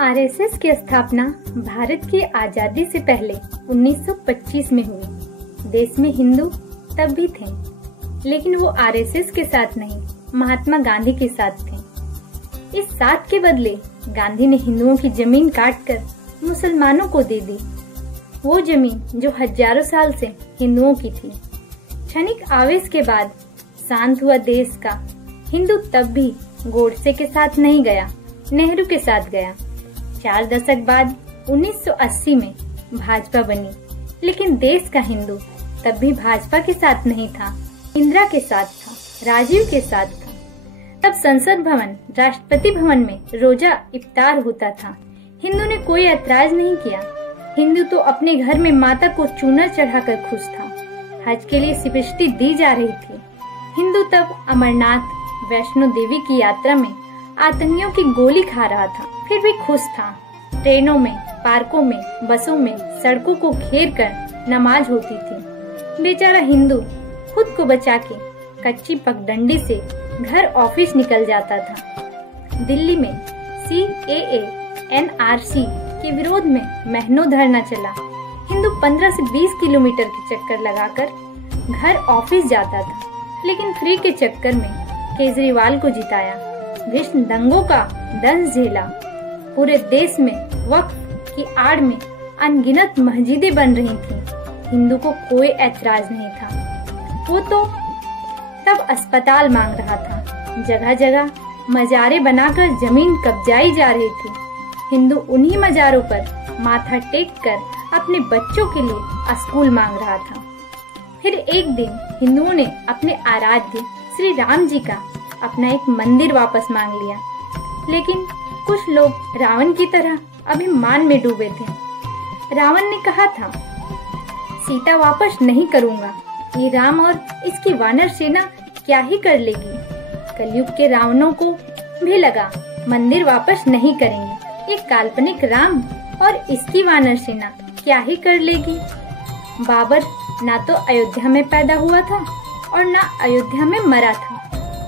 RSS की स्थापना भारत की आजादी से पहले 1925 में हुई। देश में हिंदू तब भी थे, लेकिन वो आरएसएस के साथ नहीं, महात्मा गांधी के साथ थे। इस साथ के बदले गांधी ने हिंदुओं की जमीन काटकर मुसलमानों को दे दी, वो जमीन जो हजारों साल से हिंदुओं की थी। क्षणिक आवेश के बाद शांत हुआ देश का हिंदू तब भी गोडसे के साथ नहीं गया, नेहरू के साथ गया। 4 दशक बाद 1980 में भाजपा बनी, लेकिन देश का हिंदू तब भी भाजपा के साथ नहीं था, इंदिरा के साथ था, राजीव के साथ था। तब संसद भवन, राष्ट्रपति भवन में रोजा इफ्तार होता था। हिंदू ने कोई ऐतराज नहीं किया। हिंदू तो अपने घर में माता को चूनर चढ़ाकर खुश था। हज के लिए स्वीकृति दी जा रही थी। हिंदू तब अमरनाथ, वैष्णो देवी की यात्रा में आतंकियों की गोली खा रहा था, फिर भी खुश था। ट्रेनों में, पार्कों में, बसों में, सड़कों को घेर कर नमाज होती थी। बेचारा हिंदू खुद को बचा के कच्ची पगडंडी से घर ऑफिस निकल जाता था। दिल्ली में CAA NRC के विरोध में महीनों धरना चला। हिंदू 15 से 20 किलोमीटर के चक्कर लगाकर घर ऑफिस जाता था, लेकिन फ्री के चक्कर में केजरीवाल को जिताया। भीषण दंगों का दंश झेला। पूरे देश में वक्फ की आड़ में अनगिनत मस्जिदें बन रही थीं। हिंदू को कोई ऐतराज नहीं था। वो तो तब अस्पताल मांग रहा था। जगह जगह मजारे बनाकर जमीन कब्जाई जा रही थी। हिंदू उन्हीं मजारों पर माथा टेक कर अपने बच्चों के लिए स्कूल मांग रहा था। फिर एक दिन हिंदुओं ने अपने आराध्य श्री राम जी का अपना एक मंदिर वापस मांग लिया, लेकिन कुछ लोग रावण की तरह अभिमान में डूबे थे। रावण ने कहा था, सीता वापस नहीं करूंगा, ये राम और इसकी वानर सेना क्या ही कर लेगी। कलयुग के रावणों को भी लगा मंदिर वापस नहीं करेंगे, ये काल्पनिक राम और इसकी वानर सेना क्या ही कर लेगी। बाबर ना तो अयोध्या में पैदा हुआ था और ना अयोध्या में मरा था।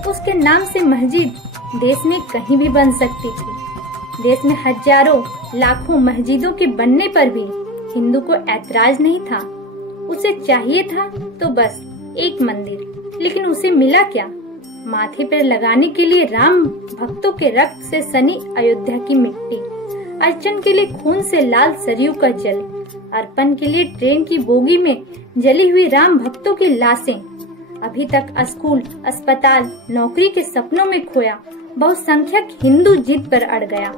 उसके नाम से मस्जिद देश में कहीं भी बन सकती थी। देश में हजारों लाखों मस्जिदों के बनने पर भी हिंदू को ऐतराज नहीं था। उसे चाहिए था तो बस एक मंदिर, लेकिन उसे मिला क्या? माथे पर लगाने के लिए राम भक्तों के रक्त से सनी अयोध्या की मिट्टी, अर्चन के लिए खून से लाल सरयू का जल, अर्पण के लिए ट्रेन की बोगी में जली हुई राम भक्तों की लाशें। अभी तक स्कूल, अस्पताल, नौकरी के सपनों में खोया बहुसंख्यक हिंदू जिद पर अड़ गया।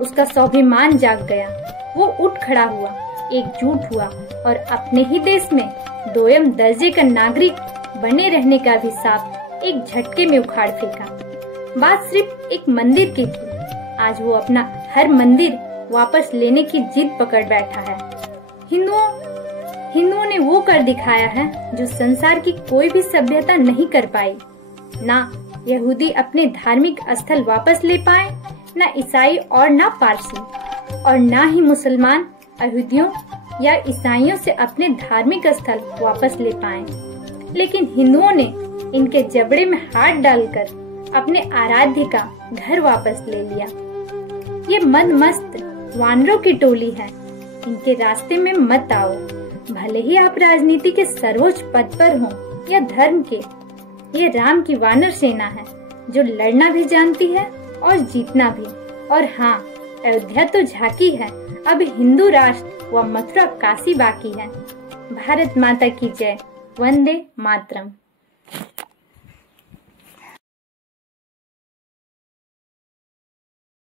उसका स्वाभिमान जाग गया। वो उठ खड़ा हुआ, एकजुट हुआ और अपने ही देश में दोयम दर्जे का नागरिक बने रहने का भी साफ एक झटके में उखाड़ फेंका। बात सिर्फ एक मंदिर की थी। आज वो अपना हर मंदिर वापस लेने की जिद पकड़ बैठा है। हिंदुओं ने वो कर दिखाया है जो संसार की कोई भी सभ्यता नहीं कर पाई। ना यहूदी अपने धार्मिक स्थल वापस ले पाए, ना ईसाई और ना पारसी, और ना ही मुसलमान यहूदियों या ईसाइयों से अपने धार्मिक स्थल वापस ले पाए। लेकिन हिंदुओं ने इनके जबड़े में हाथ डालकर अपने आराध्य का घर वापस ले लिया। ये मस्त वानरों की टोली है, इनके रास्ते में मत आओ। भले ही आप राजनीति के सर्वोच्च पद पर हो या धर्म के, ये राम की वानर सेना है जो लड़ना भी जानती है और जीतना भी। और हाँ, अयोध्या तो झांकी है, अब हिंदू राष्ट्र व मथुरा काशी बाकी है। भारत माता की जय। वंदे मातरम।